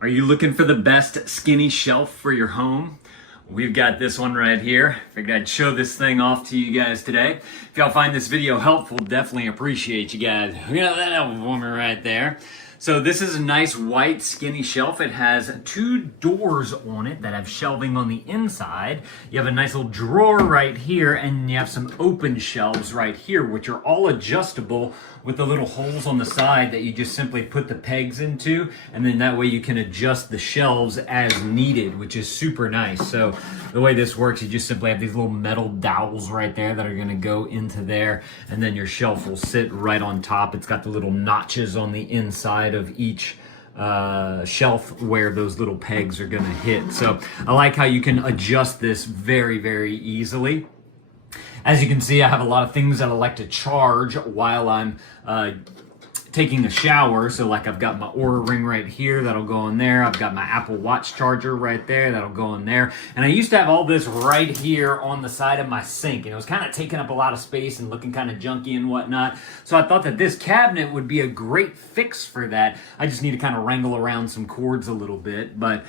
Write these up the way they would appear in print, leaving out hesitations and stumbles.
Are you looking for the best skinny shelf for your home? We've got this one right here. Figured I'd show this thing off to you guys today. If y'all find this video helpful, definitely appreciate you guys. You know, that woman right there. So this is a nice white skinny shelf. It has two doors on it that have shelving on the inside. You have a nice little drawer right here, and you have some open shelves right here, which are all adjustable with the little holes on the side that you just simply put the pegs into, and then that way you can adjust the shelves as needed, which is super nice. So the way this works, you just simply have these little metal dowels right there that are going to go into there, and then your shelf will sit right on top. It's got the little notches on the inside of each shelf where those little pegs are going to hit. So I like how you can adjust this very, very easily. As you can see, I have a lot of things that I like to charge while I'm taking a shower. So like I've got my Oura Ring right here, that'll go in there. I've got my Apple Watch charger right there, that'll go in there. And I used to have all this right here on the side of my sink, and it was kind of taking up a lot of space and looking kind of junky and whatnot. So I thought that this cabinet would be a great fix for that. I just need to kind of wrangle around some cords a little bit, but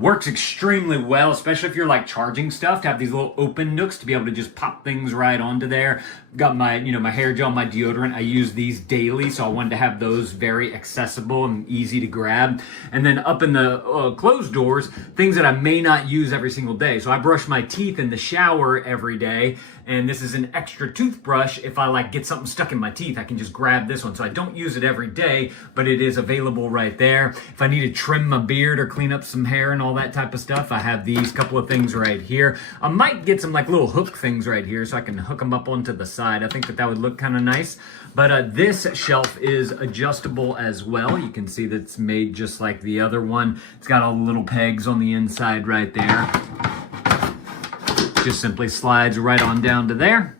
works extremely well, especially if you're like charging stuff, to have these little open nooks to be able to just pop things right onto there. Got my, my hair gel, my deodorant. I use these daily, so I wanted to have those very accessible and easy to grab. And then up in the closed doors, things that I may not use every single day. So I brush my teeth in the shower every day, and this is an extra toothbrush. If I like get something stuck in my teeth, I can just grab this one. So I don't use it every day, but it is available right there. If I need to trim my beard or clean up some hair and all that type of stuff, I have these couple of things right here. I might get some like little hook things right here so I can hook them up onto the side. I think that would look kind of nice. But this shelf is adjustable as well. You can see that it's made just like the other one. It's got all the little pegs on the inside right there. Just simply slides right on down to there.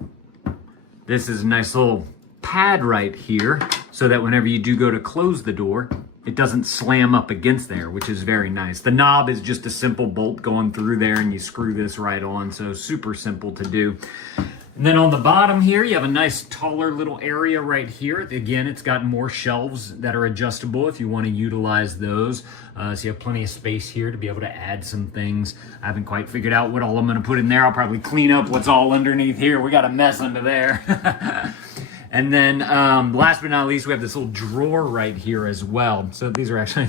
This is a nice little pad right here so that whenever you do go to close the door, it doesn't slam up against there, which is very nice. The knob is just a simple bolt going through there, and you screw this right on, so super simple to do. And then on the bottom here, you have a nice taller little area right here. Again, it's got more shelves that are adjustable if you want to utilize those. So you have plenty of space here to be able to add some things. I haven't quite figured out what all I'm going to put in there. I'll probably clean up what's all underneath here. We got a mess under there. And then last but not least, we have this little drawer right here as well. So these are actually,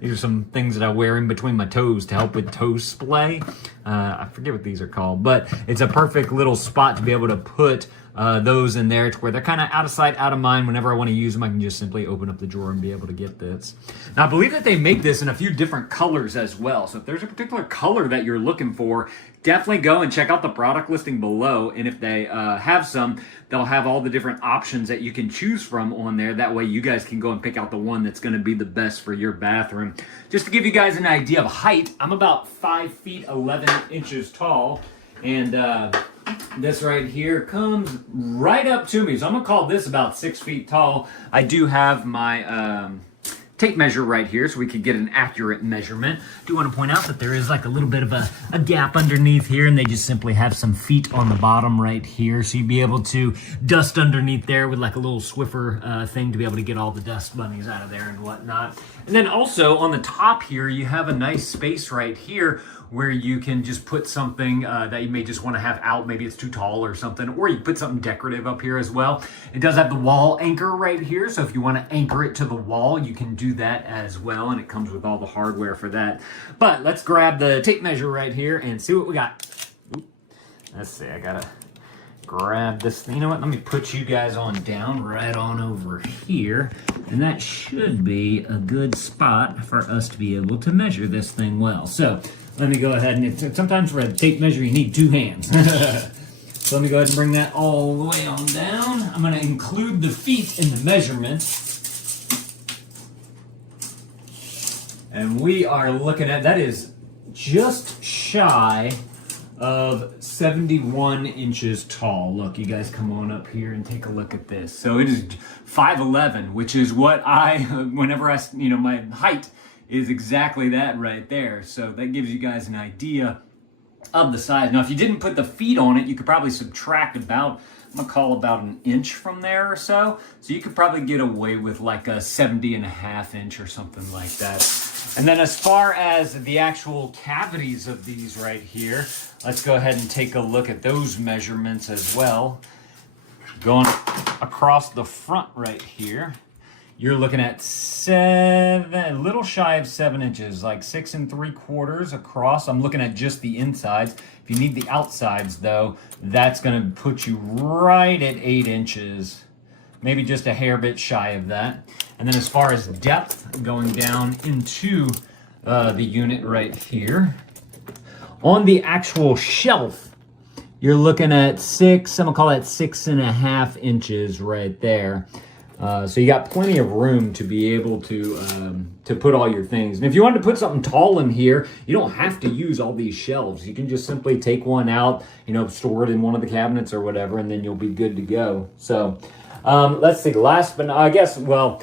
these are some things that I wear in between my toes to help with toe splay. I forget what these are called, but it's a perfect little spot to be able to put those in there to where they're kind of out of sight, out of mind. Whenever I want to use them, I can just simply open up the drawer and be able to get this. Now, I believe that they make this in a few different colors as well. So if there's a particular color that you're looking for, definitely go and check out the product listing below. And if they have some, they'll have all the different options that you can choose from on there. That way you guys can go and pick out the one that's going to be the best for your bathroom. Just to give you guys an idea of height, I'm about 5 feet 11 inches tall. And this right here comes right up to me. So I'm going to call this about 6 feet tall. I do have my tape measure right here so we could get an accurate measurement. I do want to point out that there is like a little bit of a gap underneath here, and they just simply have some feet on the bottom right here. So you'd be able to dust underneath there with like a little Swiffer thing to be able to get all the dust bunnies out of there and whatnot. And then also on the top here, you have a nice space right here where you can just put something that you may just want to have out. Maybe it's too tall or something, or you can put something decorative up here as well. It does have the wall anchor right here, so if you want to anchor it to the wall, you can do that as well, and it comes with all the hardware for that. But let's grab the tape measure right here and see what we got. Oop. Let's see, I gotta grab this. You know what, let me put you guys on down right on over here, and that should be a good spot for us to be able to measure this thing well. So let me go ahead, and sometimes for a tape measure you need two hands. So let me go ahead and bring that all the way on down. I'm going to include the feet in the measurement. And we are looking at, that is just shy of 71 inches tall. Look, you guys come on up here and take a look at this. So it is 5'11", which is what whenever I, my height is exactly that right there. So that gives you guys an idea of the size. Now, if you didn't put the feet on it, you could probably subtract about, I'm gonna call about an inch from there or so. So you could probably get away with like a 70.5 inch or something like that. And then as far as the actual cavities of these right here, let's go ahead and take a look at those measurements as well. Going across the front right here, you're looking at a little shy of 7 inches, like 6 3/4 across. I'm looking at just the insides. If you need the outsides though, that's gonna put you right at 8 inches, maybe just a hair bit shy of that. And then as far as depth, going down into the unit right here, on the actual shelf, you're looking at I'm gonna call that 6.5 inches right there. So you got plenty of room to be able to put all your things. And if you wanted to put something tall in here, you don't have to use all these shelves. You can just simply take one out, store it in one of the cabinets or whatever, and then you'll be good to go. So let's see, last but not, I guess, well,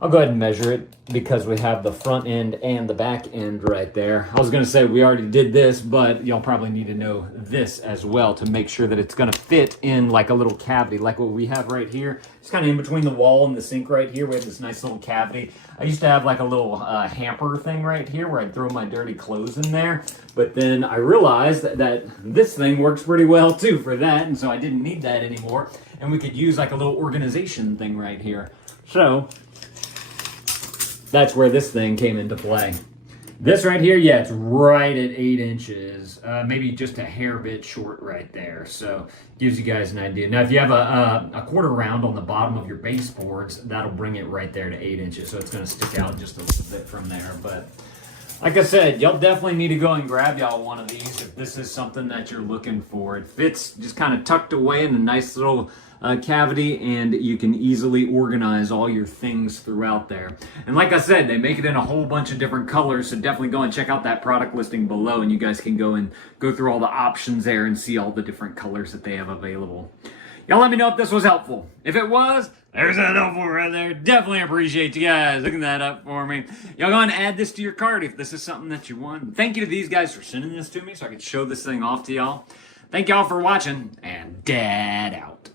I'll go ahead and measure it because we have the front end and the back end right there. I was gonna say we already did this, but y'all probably need to know this as well to make sure that it's gonna fit in like a little cavity, like what we have right here. It's kind of in between the wall and the sink right here. We have this nice little cavity. I used to have like a little hamper thing right here where I'd throw my dirty clothes in there, but then I realized that this thing works pretty well too for that, and so I didn't need that anymore. And we could use like a little organization thing right here. So that's where this thing came into play. This right here, yeah, it's right at 8 inches, maybe just a hair bit short right there. So gives you guys an idea. Now, if you have a quarter round on the bottom of your baseboards, that'll bring it right there to 8 inches. So it's gonna stick out just a little bit from there. But like I said, y'all definitely need to go and grab y'all one of these if this is something that you're looking for. It fits just kind of tucked away in a nice little cavity, and you can easily organize all your things throughout there. And like I said, they make it in a whole bunch of different colors, so definitely go and check out that product listing below, and you guys can go through all the options there and see all the different colors that they have available. Y'all let me know if this was helpful. If it was, there's that helpful right there. Definitely appreciate you guys looking that up for me. Y'all go and add this to your cart if this is something that you want. Thank you to these guys for sending this to me so I could show this thing off to y'all. Thank y'all for watching, and Dad out.